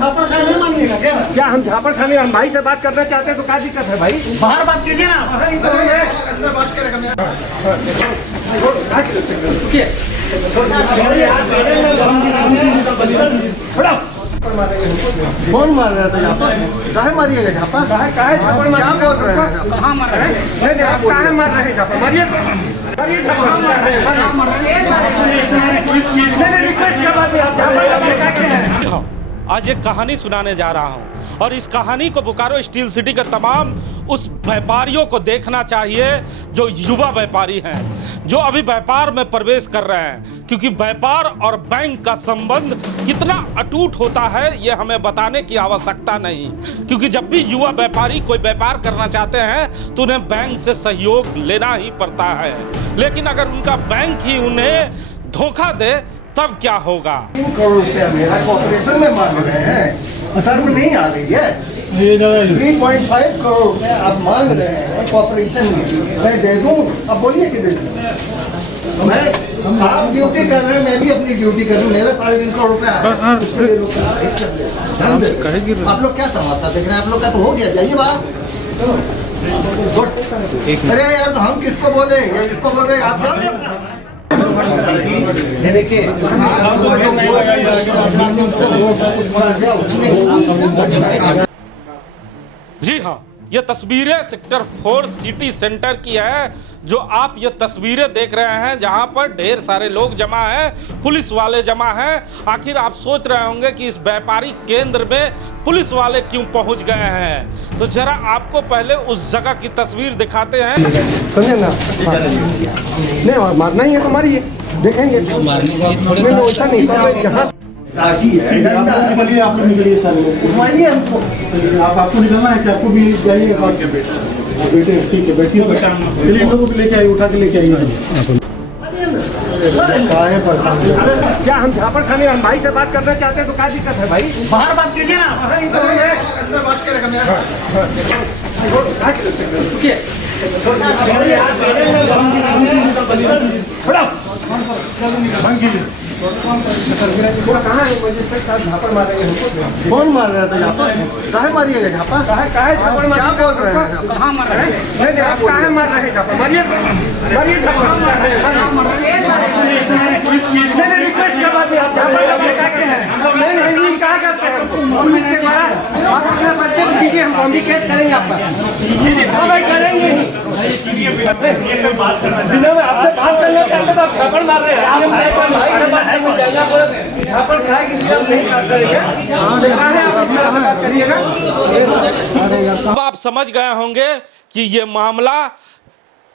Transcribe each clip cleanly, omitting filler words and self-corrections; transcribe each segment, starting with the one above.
झापड़ खाने नहीं मानिएगा क्या? क्या हम झापड़ खाने, हम भाई से बात करना चाहते हैं तो क्या दिक्कत है भाई? बाहर बात कीजिए ना। अंदर बात करेगा मेरा। कौन मार रहा था झापा? काहे मारिएगा झापा? काहे झापड़ मार? क्या बोल रहे हैं? कहाँ मार रहे हैं? नहीं आप काहे मार रहे हैं झापड़? मारिए मारिए झापड़। नहीं रिक्वेस्ट के बाद आप झापड़। आज एक कहानी सुनाने जा रहा हूं और इस कहानी को बोकारो स्टील सिटी के तमाम उस व्यापारियों को देखना चाहिए जो युवा व्यापारी हैं, जो अभी व्यापार में प्रवेश कर रहे हैं, क्योंकि व्यापार और बैंक का संबंध कितना अटूट होता है ये हमें बताने की आवश्यकता नहीं, क्योंकि जब भी युवा व्यापारी कोई व्यापार करना चाहते हैं तो उन्हें बैंक से सहयोग लेना ही पड़ता है। लेकिन अगर उनका बैंक ही उन्हें धोखा दे तब क्या होगा? 3 करोड़ रुपया मेरा कॉर्पोरेशन में मांग रहे हैं, सर में नहीं आ रही है। 3.5 करोड़ रुपया आप मांग रहे हैं कॉर्पोरेशन में, मैं दे दूं? अब बोलिए कि दे दूं? मैं आप ड्यूटी कर रहे हैं, मैं भी अपनी ड्यूटी कर रहा हूँ। मेरा 3.5 करोड़ रुपया है, उसके लिए लोग आप लोग क्या तमाशा देख रहे हैं? आप लोग का तो हो गया, जाइए बाहर। अरे यार हम किसको बोले या इसको बोल रहे हैं? आप जाओ। देखिए जी हाँ, ये तस्वीरें सेक्टर 4 सिटी सेंटर की है। जो आप ये तस्वीरें देख रहे हैं जहां पर ढेर सारे लोग जमा हैं, पुलिस वाले जमा हैं। आखिर आप सोच रहे होंगे कि इस व्यापारी केंद्र में पुलिस वाले क्यों पहुंच गए हैं, तो जरा आपको पहले उस जगह की तस्वीर दिखाते हैं। समझे ना? नहीं मारना ही है तो मारिए, देखेंगे। नहीं वैसा नहीं तो यहाँ लाठी है, डंडा है। निकलिए, आप लोग निकलिए सारे लोग। घुमाइए हमको। आप आपको निकलना है कि आपको भी जाइए? बेटे ठीक है, बैठिए। चलिए इन लोगों को लेके आइए, उठा के लेके आइए। क्या हम झापड़ खाने, हम भाई से बात करना चाहते हैं तो क्या दिक्कत है भाई? बाहर बात कीजिए ना। अंदर बात करेगा मेरा। कहाँ है मजिस्ट्रेट साहब? झापड़ मारेंगे हमको। कौन मार रहा था झापा? काहे मारिएगा झापा? काहे झापड़ मार? क्या बोल रहे हैं? कहाँ मार रहे हैं? नहीं आप काहे मार रहे हैं झापड़? मारिए मारिए झापड़। नहीं रिक्वेस्ट के बाद आप झापड़ नहीं कहा करते हैं पुलिस के द्वारा। आप अपने बच्चे को दीजिए, हम भी केस करेंगे आप पर। भाई करेंगे आपसे बात करना चाहते तो आप झापड़ मार रहे हैं। झापड़ खाए कि नहीं करेंगे। अब आप समझ गए होंगे कि ये मामला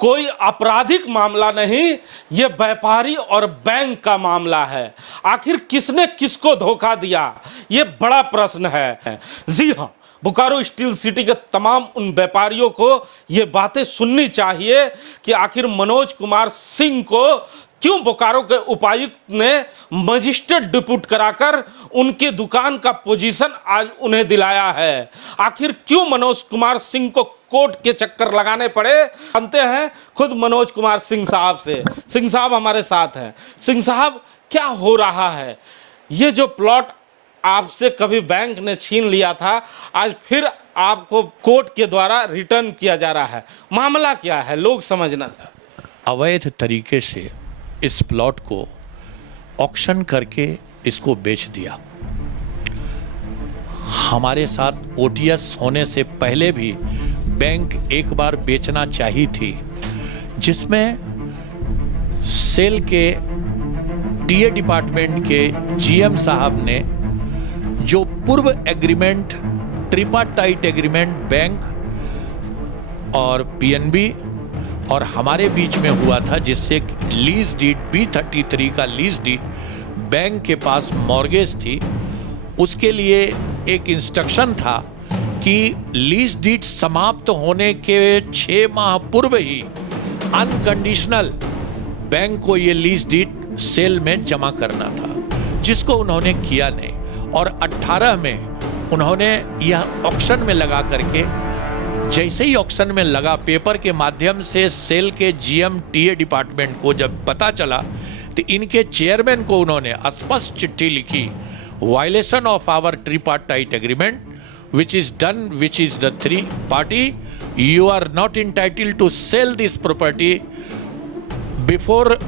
कोई आपराधिक मामला नहीं, ये व्यापारी और बैंक का मामला है। आखिर किसने किसको धोखा दिया, ये बड़ा प्रश्न है। जी हाँ, बोकारो स्टील सिटी के तमाम उन व्यापारियों को ये बातें सुननी चाहिए कि आखिर मनोज कुमार सिंह को क्यों बोकारो के उपायुक्त ने मजिस्ट्रेट डिप्यूट कराकर उनके दुकान का पोजीशन आज उन्हें दिलाया है। आखिर क्यों मनोज कुमार सिंह को कोर्ट के चक्कर लगाने पड़े, जानते हैं खुद मनोज कुमार सिंह साहब से। सिंह साहब हमारे साथ हैं। सिंह साहब, क्या हो रहा है? ये जो प्लॉट आपसे कभी बैंक ने छीन लिया था, आज फिर आपको कोर्ट के द्वारा रिटर्न किया जा रहा है, मामला क्या है? लोग समझना चाहते हैं। अवैध तरीके से इस प्लॉट को ऑक्शन करके इसको बेच दिया। हमारे साथ ओटीएस होने से पहले भी बैंक एक बार बेचना चाहिए थी, जिसमें सेल के टीए डिपार्टमेंट के जीएम साहब ने जो पूर्व एग्रीमेंट, ट्रिपाटाइट एग्रीमेंट बैंक और पीएनबी और हमारे बीच में हुआ था, जिससे लीज डीड B33 का लीज डीड बैंक के पास मॉर्गेज थी, उसके लिए एक इंस्ट्रक्शन था कि लीज डीड समाप्त होने के 6 माह पूर्व ही अनकंडीशनल बैंक को ये लीज डीड सेल में जमा करना था, जिसको उन्होंने किया नहीं। और 18 में उन्होंने यह ऑक्शन में लगा करके, जैसे ही ऑक्शन में लगा, पेपर के माध्यम से सेल के जीएम टीए डिपार्टमेंट को जब पता चला तो इनके चेयरमैन को उन्होंने स्पष्ट चिट्ठी लिखी violation of our tripartite agreement, which is done, which is the three party, you are not entitled to sell this property before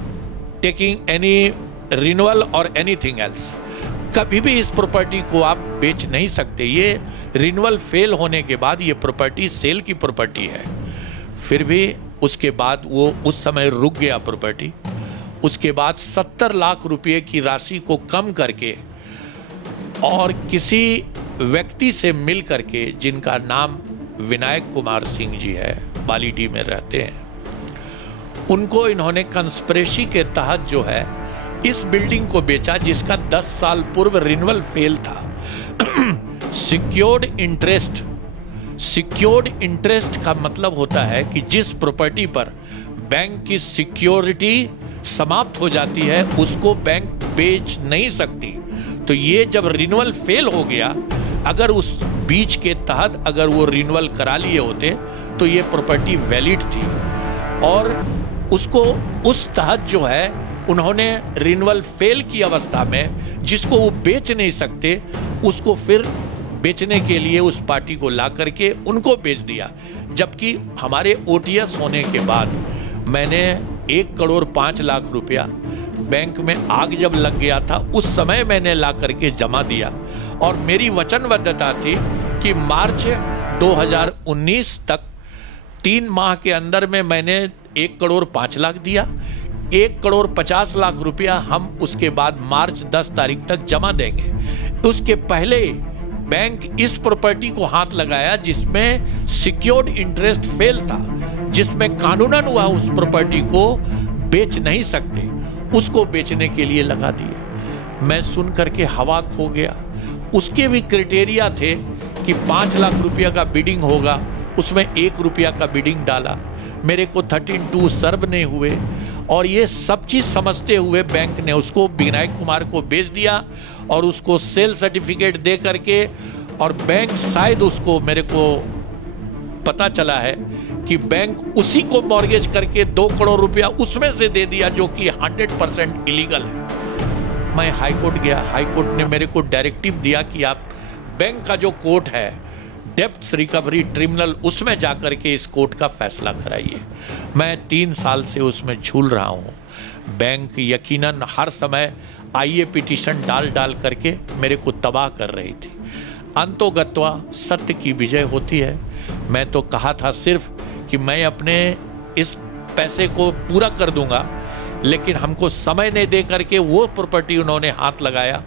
taking any renewal or anything else. कभी भी इस प्रॉपर्टी को आप बेच नहीं सकते। ये रिन्यूअल फेल होने के बाद ये प्रॉपर्टी सेल की प्रॉपर्टी है। फिर भी उसके बाद वो उस समय रुक गया प्रॉपर्टी। उसके बाद 70 लाख रुपए की राशि को कम करके और किसी व्यक्ति से मिल करके, जिनका नाम विनायक कुमार सिंह जी है, बालीडी में रहते हैं, उनको इन्होंने कंस्पिरेसी के तहत जो है इस बिल्डिंग को बेचा, जिसका 10 साल पूर्व रिन्यूअल फेल था। सिक्योर्ड इंटरेस्ट का मतलब होता है कि जिस प्रॉपर्टी पर बैंक की सिक्योरिटी समाप्त हो जाती है उसको बैंक बेच नहीं सकती। तो ये जब रिन्यूअल फेल हो गया, अगर उस बीच के तहत अगर वो रिन्यूअल करा लिए होते तो ये प्रॉपर्टी वैलिड थी, और उसको उस तहत जो है उन्होंने रिन्यूअल फेल की अवस्था में जिसको वो बेच नहीं सकते, उसको फिर बेचने के लिए उस पार्टी को ला करके उनको बेच दिया। जबकि हमारे ओटीएस होने के बाद मैंने 1 करोड़ 5 लाख रुपया बैंक में आग जब लग गया था उस समय मैंने ला करके जमा दिया, और मेरी वचनबद्धता थी कि मार्च 2019 तक 3 माह के अंदर में मैंने 1 करोड़ 5 लाख दिया, 1 करोड़ 50 लाख रुपया हम उसके बाद मार्च 10 तारीख तक जमा देंगे। उसके पहले बैंक इस प्रॉपर्टी को हाथ लगाया जिसमें सिक्योर्ड इंटरेस्ट फेल था, जिसमें कानूनन हुआ उस प्रॉपर्टी को बेच नहीं सकते, उसको बेचने के लिए लगा दिए। मैं सुन करके हवा खो गया। उसके भी क्राइटेरिया थे कि 5 लाख रुपया का बिडिंग होगा, उसमें 1 रुपया का बिडिंग डाला, मेरे को 13(2) सर्व नहीं हुए, और ये सब चीज़ समझते हुए बैंक ने उसको विनायक कुमार को बेच दिया और उसको सेल सर्टिफिकेट दे करके, और बैंक शायद उसको, मेरे को पता चला है कि बैंक उसी को मॉर्गेज करके 2 करोड़ रुपया उसमें से दे दिया, जो कि 100% इलीगल है। मैं हाई कोर्ट गया, हाई कोर्ट ने मेरे को डायरेक्टिव दिया कि आप बैंक का जो कोर्ट है डेप्थ रिकवरी ट्रिब्यूनल, उसमें जाकर के इस कोर्ट का फैसला कराइए। मैं 3 साल से उसमें झूल रहा हूँ। बैंक यकीनन हर समय आईए पिटीशन डाल करके मेरे को तबाह कर रही थी। अंतोगत्वा सत्य की विजय होती है। मैं तो कहा था सिर्फ कि मैं अपने इस पैसे को पूरा कर दूंगा, लेकिन हमको समय नहीं दे करके वो प्रॉपर्टी उन्होंने हाथ लगाया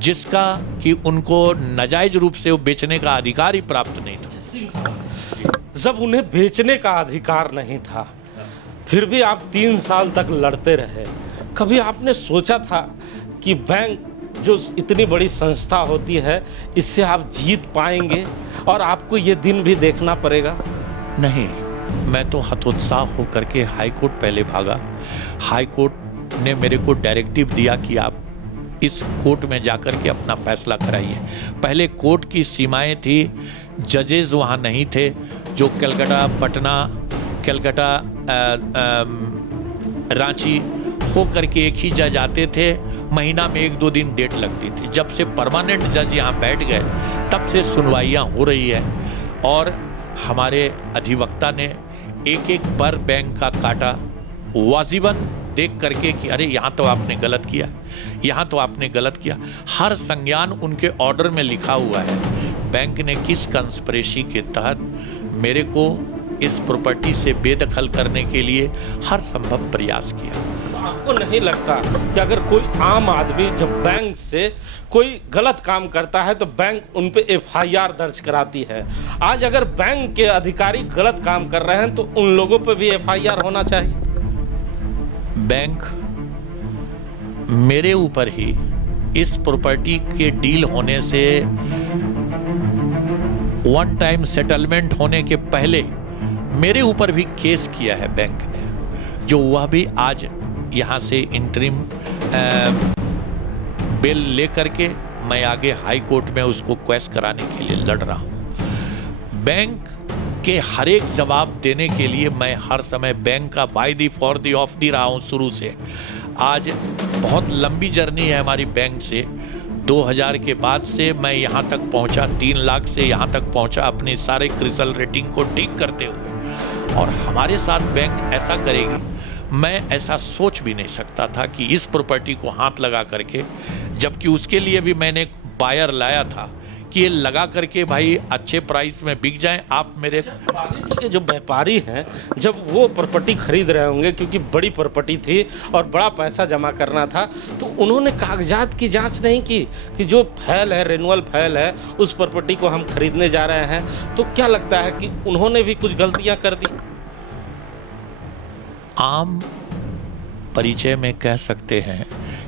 जिसका कि उनको नाजायज रूप से वो बेचने का अधिकार ही प्राप्त नहीं था। जब उन्हें बेचने का अधिकार नहीं था, फिर भी आप 3 साल तक लड़ते रहे। कभी आपने सोचा था कि बैंक जो इतनी बड़ी संस्था होती है, इससे आप जीत पाएंगे और आपको ये दिन भी देखना पड़ेगा? नहीं, मैं तो हतोत्साह होकर के हाई कोर्ट पहले भागा। हाई कोर्ट ने मेरे को डायरेक्टिव दिया कि आप इस कोर्ट में जाकर के अपना फैसला कराइए। पहले कोर्ट की सीमाएं थी, जजेस वहाँ नहीं थे, जो कलकत्ता, पटना, कलकत्ता, रांची हो करके एक ही जज आते थे। महीना में 1-2 दिन डेट लगती थी। जब से परमानेंट जज यहाँ बैठ गए तब से सुनवाइयाँ हो रही है, और हमारे अधिवक्ता ने एक पर बैंक का काटा वाजिबन देख करके कि अरे यहाँ तो आपने गलत किया, यहाँ तो आपने गलत किया। हर संज्ञान उनके ऑर्डर में लिखा हुआ है। बैंक ने किस कंस्पिरेसी के तहत मेरे को इस प्रॉपर्टी से बेदखल करने के लिए हर संभव प्रयास किया। तो आपको नहीं लगता कि अगर कोई आम आदमी जब बैंक से कोई गलत काम करता है तो बैंक उन पे FIR दर्ज कराती है? आज अगर बैंक के अधिकारी गलत काम कर रहे हैं तो उन लोगों पे भी FIR होना चाहिए। बैंक मेरे ऊपर ही इस प्रॉपर्टी के डील होने से, वन टाइम सेटलमेंट होने के पहले मेरे ऊपर भी केस किया है बैंक ने, जो वह भी आज यहाँ से इंटरिम बिल लेकर के मैं आगे हाई कोर्ट में उसको क्वेश कराने के लिए लड़ रहा हूँ। बैंक के हर एक जवाब देने के लिए मैं हर समय बैंक का by the for the of the रहा हूँ शुरू से। आज बहुत लंबी जर्नी है हमारी बैंक से। 2000 के बाद से मैं यहाँ तक पहुँचा, 3 लाख से यहाँ तक पहुँचा अपनी सारे क्रिसल रेटिंग को ठीक करते हुए, और हमारे साथ बैंक ऐसा करेगी मैं ऐसा सोच भी नहीं सकता था कि इस प्रॉपर्टी को हाथ लगा करके, जबकि उसके लिए भी मैंने बायर लाया था कि ये लगा करके भाई अच्छे प्राइस में बिक जाएं। आप मेरे क्वालिटी के जो व्यापारी हैं, जब वो प्रॉपर्टी खरीद रहे होंगे क्योंकि बड़ी प्रॉपर्टी थी और बड़ा पैसा जमा करना था, तो उन्होंने कागजात की जांच नहीं की कि जो फैल है, रेनुअल फैल है, उस प्रॉपर्टी को हम खरीदने जा रहे हैं। तो क्या लगता है कि उन्होंने भी कुछ गलतियां कर दी? आम परिचय में कह सकते हैं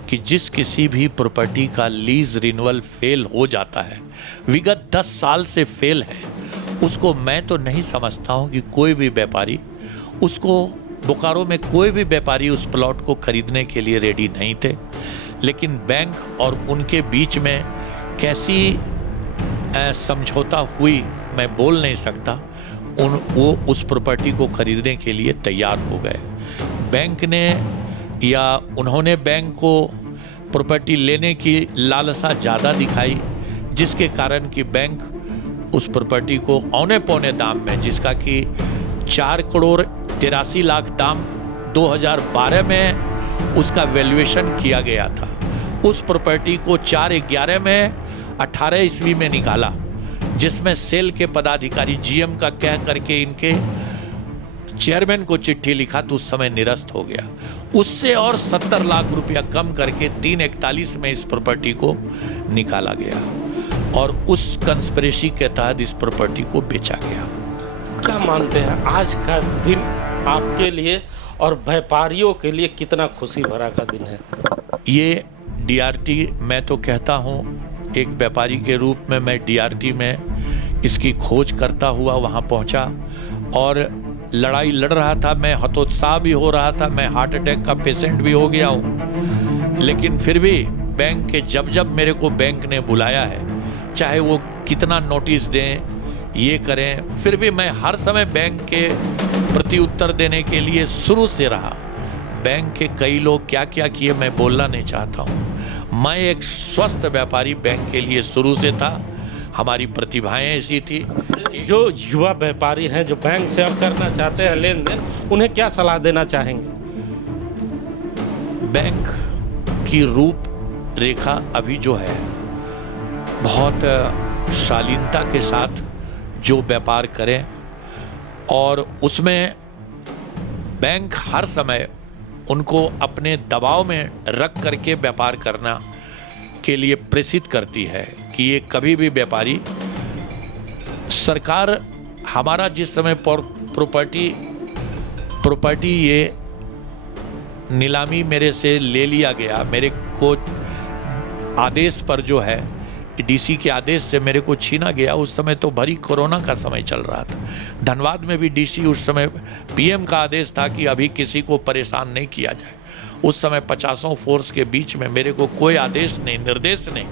कि जिस किसी भी प्रॉपर्टी का लीज रिन्यूअल फेल हो जाता है, विगत 10 साल से फेल है, उसको मैं तो नहीं समझता हूँ कि कोई भी व्यापारी उसको, बोकारो में कोई भी व्यापारी उस प्लॉट को खरीदने के लिए रेडी नहीं थे। लेकिन बैंक और उनके बीच में कैसी समझौता हुई मैं बोल नहीं सकता, वो उस प्रॉपर्टी को खरीदने के लिए तैयार हो गए। बैंक ने या उन्होंने बैंक को प्रॉपर्टी लेने की लालसा ज़्यादा दिखाई, जिसके कारण कि बैंक उस प्रॉपर्टी को औने पौने दाम में, जिसका कि 4,83,00,000 दाम 2012 में उसका वैल्यूएशन किया गया था, उस प्रॉपर्टी को 4/11 में 18 ईस्वी में निकाला, जिसमें सेल के पदाधिकारी जीएम का कह करके इनके चेयरमैन को चिट्ठी लिखा तो उस समय निरस्त हो गया। उससे और 70 लाख रुपया कम करके 341 में इस प्रॉपर्टी को निकाला गया और उस कंस्पिरेसी के तहत इस प्रॉपर्टी को बेचा गया। क्या मानते हैं आज का दिन आपके लिए और व्यापारियों के लिए कितना खुशी भरा का दिन है? ये डीआरटी, मैं तो कहता हूँ एक व्यापारी के रूप में मैं डीआरटी में इसकी खोज करता हुआ वहाँ पहुँचा और लड़ाई लड़ रहा था। मैं हतोत्साह भी हो रहा था, मैं हार्ट अटैक का पेशेंट भी हो गया हूँ, लेकिन फिर भी बैंक के जब मेरे को बैंक ने बुलाया है, चाहे वो कितना नोटिस दें, ये करें, फिर भी मैं हर समय बैंक के प्रति उत्तर देने के लिए शुरू से रहा। बैंक के कई लोग क्या क्या किए मैं बोलना नहीं चाहता हूँ। मैं एक स्वस्थ व्यापारी बैंक के लिए शुरू से था, हमारी प्रतिभाएं ऐसी थी। जो युवा व्यापारी हैं जो बैंक से अब करना चाहते हैं लेन देन, उन्हें क्या सलाह देना चाहेंगे? बैंक की रूप रेखा अभी जो है, बहुत शालीनता के साथ जो व्यापार करें, और उसमें बैंक हर समय उनको अपने दबाव में रख करके व्यापार करना के लिए प्रेषित करती है कि ये कभी भी व्यापारी, सरकार हमारा जिस समय प्रॉपर्टी ये नीलामी मेरे से ले लिया गया, मेरे को आदेश पर जो है डीसी के आदेश से मेरे को छीना गया, उस समय तो भरी कोरोना का समय चल रहा था। धनबाद में भी डीसी उस समय पीएम का आदेश था कि अभी किसी को परेशान नहीं किया जाए। उस समय 50 फोर्स के बीच में मेरे को कोई आदेश नहीं, निर्देश नहीं,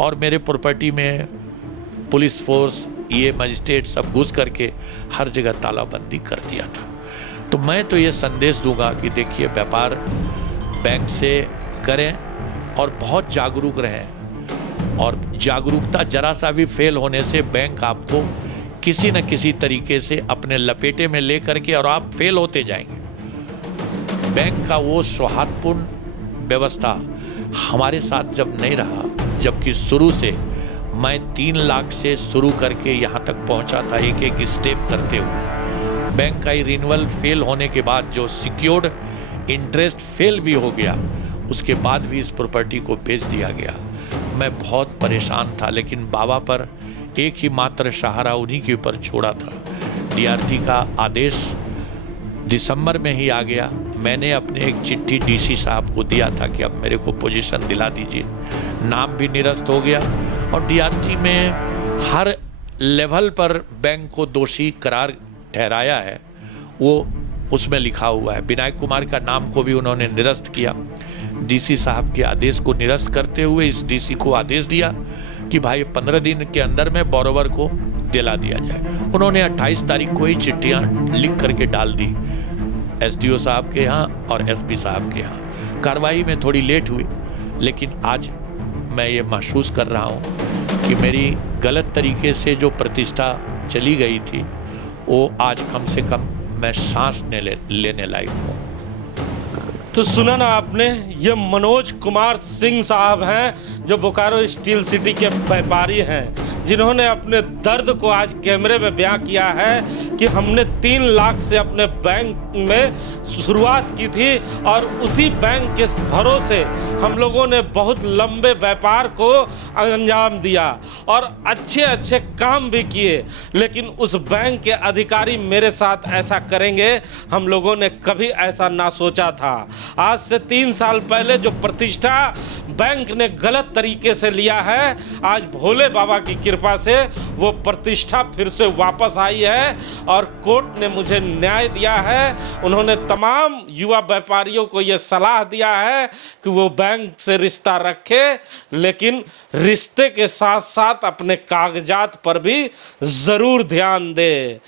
और मेरे प्रॉपर्टी में पुलिस फोर्स, ये मजिस्ट्रेट सब घुस करके हर जगह तालाबंदी कर दिया था। तो मैं तो ये संदेश दूंगा कि देखिए, व्यापार बैंक से करें और बहुत जागरूक रहें, और जागरूकता जरा सा भी फेल होने से बैंक आपको किसी न किसी तरीके से अपने लपेटे में ले करके, और आप फेल होते जाएंगे। बैंक का वो सौहार्दपूर्ण व्यवस्था हमारे साथ जब नहीं रहा, जबकि शुरू से मैं 3 लाख से शुरू करके यहाँ तक पहुँचा था, एक एक स्टेप करते हुए। बैंक का रिन्यूअल फेल होने के बाद जो सिक्योर्ड इंटरेस्ट फेल भी हो गया, उसके बाद भी इस प्रॉपर्टी को बेच दिया गया। मैं बहुत परेशान था, लेकिन बाबा पर एक ही मात्र सहारा उन्हीं के ऊपर छोड़ा था। डीआरटी का आदेश दिसंबर में ही आ गया। मैंने अपने एक चिट्ठी डीसी साहब को दिया था कि अब मेरे को पोजीशन दिला दीजिए। नाम भी निरस्त हो गया, और डीआरटी में हर लेवल पर बैंक को दोषी करार ठहराया है, वो उसमें लिखा हुआ है। विनायक कुमार का नाम को भी उन्होंने निरस्त किया। डीसी साहब के आदेश को निरस्त करते हुए इस डीसी को आदेश दिया कि भाई 15 दिन के अंदर में बोरोवर को दिला दिया जाए। उन्होंने 28 तारीख को ही चिट्ठियाँ लिख करके डाल दी एसडीओ साहब के यहाँ और एसपी साहब के यहाँ। कार्रवाई में थोड़ी लेट हुई, लेकिन आज मैं ये महसूस कर रहा हूँ कि मेरी गलत तरीके से जो प्रतिष्ठा चली गई थी वो आज कम से कम मैं सांस लेने लायक हूँ। तो सुना ना आपने, ये मनोज कुमार सिंह साहब हैं जो बोकारो स्टील सिटी के व्यापारी हैं, जिन्होंने अपने दर्द को आज कैमरे में बयां किया है कि हमने 3 लाख से अपने बैंक में शुरुआत की थी और उसी बैंक के भरोसे हम लोगों ने बहुत लंबे व्यापार को अंजाम दिया और अच्छे अच्छे काम भी किए, लेकिन उस बैंक के अधिकारी मेरे साथ ऐसा करेंगे हम लोगों ने कभी ऐसा ना सोचा था। आज से 3 साल पहले जो प्रतिष्ठा बैंक ने गलत तरीके से लिया है, आज भोले बाबा की कृपा से वो प्रतिष्ठा फिर से वापस आई है और कोर्ट ने मुझे न्याय दिया है। उन्होंने तमाम युवा व्यापारियों को ये सलाह दिया है कि वो बैंक से रिश्ता रखे, लेकिन रिश्ते के साथ साथ अपने कागजात पर भी ज़रूर ध्यान दे।